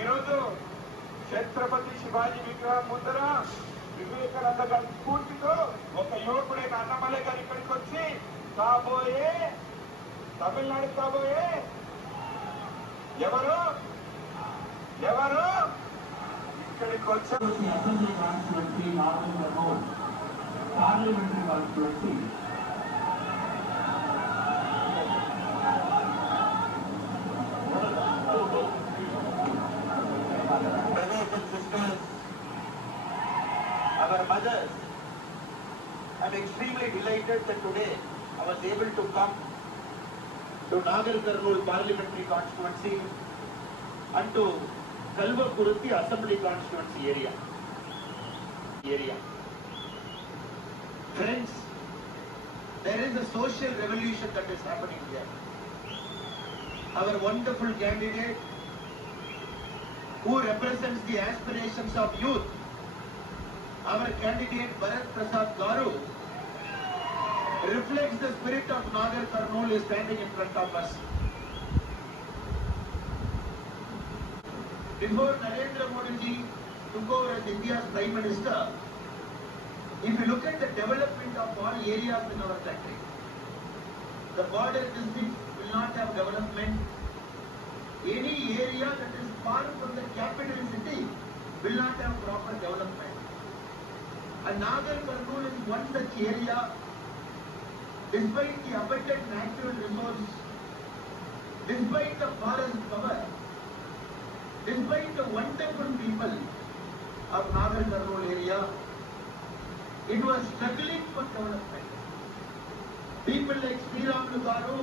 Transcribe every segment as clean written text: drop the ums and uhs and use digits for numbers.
ఈరోజు ఛత్రపతి శివాజీ విగ్రహం ముందర వివేకానంద గారి స్ఫూర్తితో ఒక యువకుడైన అన్నమలై గారు ఇక్కడికి వచ్చి కాబోయే తమిళనాడు కాబోయే ఎవరు ఎవరు ఇక్కడికి వచ్చారు. Assembly constituency parliamentary constituency brothers and sisters, our mothers, I'm extremely delighted that today I was able to come to Nagar Kurnool parliamentary constituency and to Kalvakuruthi assembly constituency area. Friends, there is a social revolution that is happening here. Our wonderful candidate who represents the aspirations of youth, our candidate Bharat Prasad Garu, reflects the spirit of Nagar Kurnool is standing in front of us. Before Narendra Modi ji took over as India's Prime Minister, if you look at the development of all areas in our country, the border districts will not have development. Any area that is far from the capital city will not have proper development. And Nagar Kurnool is one such area. Despite the abundant natural resources, despite the forest cover, despite the wonderful people of Nagar Kurnool area, it was struggling for development. People like Sri Ramlu Garu,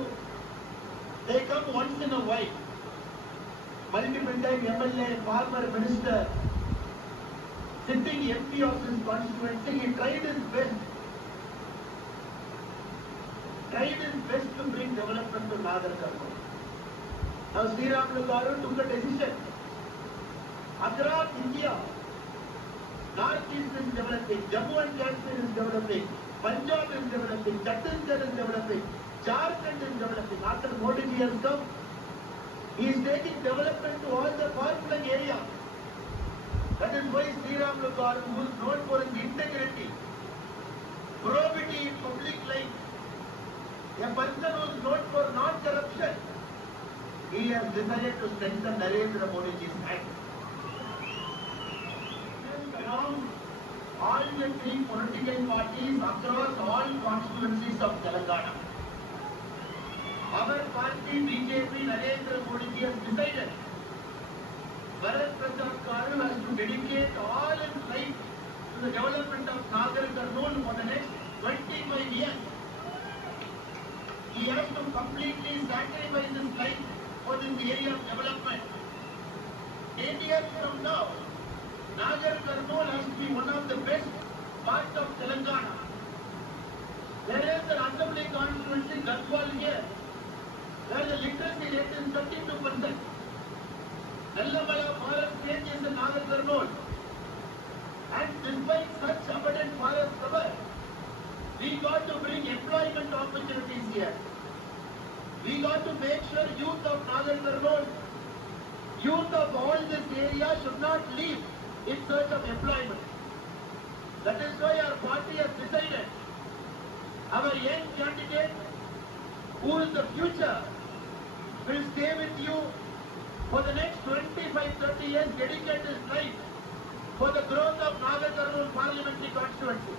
they come once in a while. Multiple time MLA, former minister, sitting MP of his constituency, he tried his best to bring development to Nagar Kurnool. Now Sri Ramlu Garu took a decision. Across India, Northeast is developing, Jammu and Kashmir is developing, Punjab is developing, Chhattisgarh is developing, Jharkhand is developing. After Modi ji has come, he is taking development to all the far-flung areas. That is why Sri Ramlu Garu, who is known for his integrity, probity in public life, a person who is known for non-corruption, he has decided to strengthen Narendra Modi ji's hand. Around all the three political parties across all constituencies of Telangana, our party BJP Narendra Modi ji has decided Bharat Prasad Garu has to dedicate all his life to the development of Nagar Kurnool for the next 25 years. He has to completely sacrifice his life for this area of development. 10 years from now, Nagar Kurnool has to be one of the best parts of Telangana. There is an assembly constituency, Gadwal here, where the literacy rate is 32%. Nallamala forest range is in Nagar Kurnool. And despite such abundant forest cover, we got to bring employment opportunities here. We got to make sure youth of Nagar Kurnool, youth of all this area should not leave in search of employment. That is why our party has decided our young candidate, who is the future, will stay with you for the next 25-30 years, dedicate his life for the growth of Nagar Kurnool parliamentary constituency.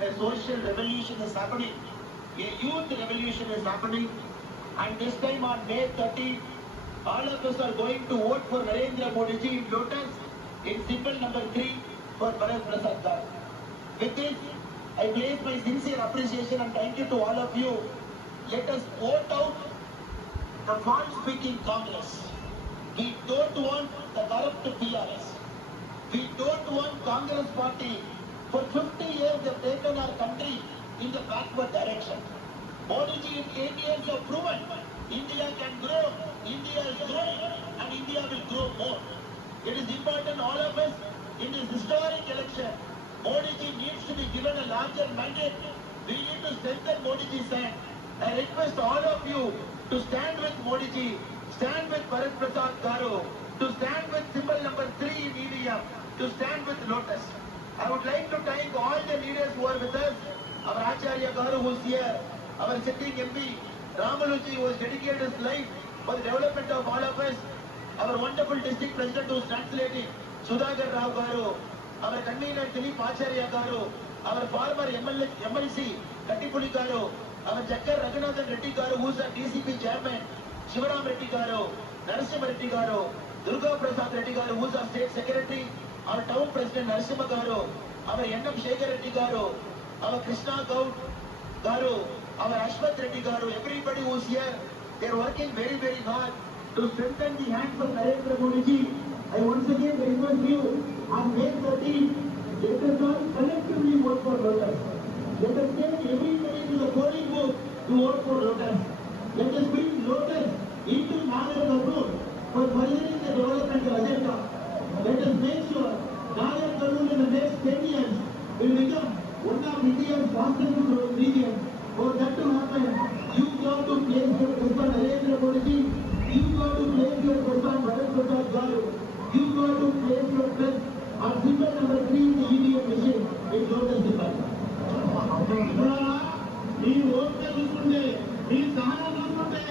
A social revolution is happening, a youth revolution is happening, and this time on May 30, all of us are going to vote for Narendra Modi ji in Lotus in symbol number 3 for Bharat Prasad Garu. With this, I place my sincere appreciation and thank you to all of you. Let us vote out the false-speaking Congress. We don't want the corrupt PRS. We don't want Congress party. For 50 years they have taken our country in the backward direction. Modi ji in 8 years have proven India can grow, India is growing, and India will grow more. It is important all of us in this historic election, Modi ji needs to be given a larger mandate. Will you Modi ji stand. I request all of you to stand with Modi ji, stand with Bharat Prasad Garu, to stand with symbol number 3 in EDM, to stand with Lotus. I would like to thank all the leaders who are with us. Our Acharya Garu who is here, our sitting MP, Ramaluji who has dedicated his life for the development of all of us, our wonderful district president who is translating, Sudhakar Rao Garu, our convener Dilip Acharya Garu, our former MLC, Kattipudi Garu, our Jakkar Raghunathan Reddy Garu who is our DCP chairman, Shivaram Reddy Garu, Narasimha Reddy Garu, Durga Prasad Reddy Garu who is our state secretary, our town president Narasimha Garu, our NM Shekhar Reddy Garu, our Krishna Garu, our Ashwath Reddy Garu, everybody who is here, they are working very, very hard to strengthen the hands of Narendra Modi ji. I once again request you on May 13th, let us all collectively vote for Lotus. Let us take everybody to the polling booth to vote for Lotus. Let us bring Lotus into Nagar Karnool for furthering the development agenda. Let us make sure Nagar Karnool in the next 10 years will become one of India's fastest growing regions. For that to happen, you got to place your trust on Narendra Modi ji. You got to place your trust on Bharat Prasad Garu. You got to place your trust on symbol number 3 in the EDM machine in Lotus Department. ఈ ఓట్లు చూస్తుంటే ఈ సహనం చూస్తుంటే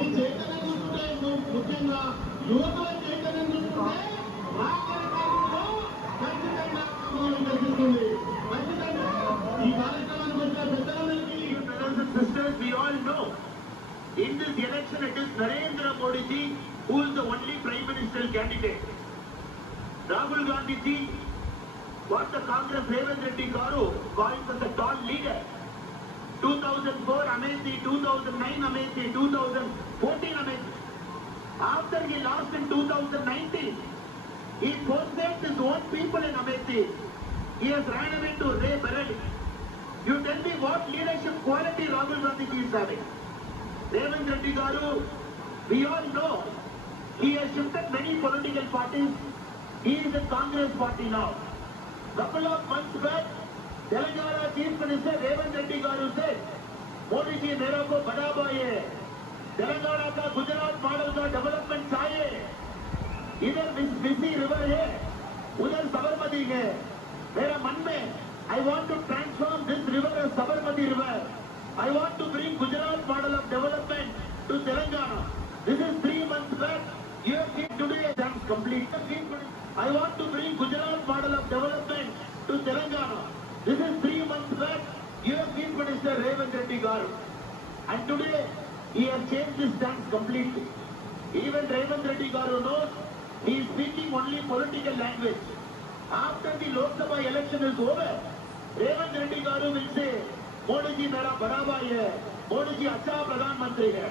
ఈ చైతన్యం చూస్తుంటే ముఖ్యంగా యువకుల చైతన్యం చూస్తుంటే ఖచ్చితంగా కనిపిస్తుంది. ఖచ్చితంగా ఈ కార్యక్రమానికి వచ్చిన పెద్దలందరికీ brothers and sisters, we all know in this election it is Narendra Modi ji who is the only prime ministerial candidate. Rahul Gandhi ji, what the Congress Revanth Reddy Garu calling as a tall leader. 2004 Amethi, 2009 Amethi, 2014 Amethi. After he lost in 2019, he forsaked his own people in Amethi. He has ran away to Ray Bareli. You tell me what leadership quality Rahul Gandhi ji is having. Revanth Reddy Garu, we all know, he has shifted many political parties. He is in Congress party now. Couple of months back, Telangana Chief Minister Revanth Reddy Garu said, Modi ji मेरे को बड़ा भाई है, तेलंगाना का Gujarat model का development चाहिए. इधर मिसी रिवर है, उधर साबरमती है. मेरा मन में I want to transform this river as Sabarmati river. I want to bring Gujarat model of development to Telangana. This is 3 months back. You have seen today that's complete. I want to bring Gujarat model of development to Telangana. This is 3 months back. You have seen Minister Revanth Reddy Garu. And today he has changed his stance completely. Even Revanth Reddy Garu knows he is speaking only political language. After the Lok Sabha election is over, Revanth Reddy Garu will say, Modi ji मेरा बड़ा भाई है, Modi ji अच्छा प्रधानमंत्री है.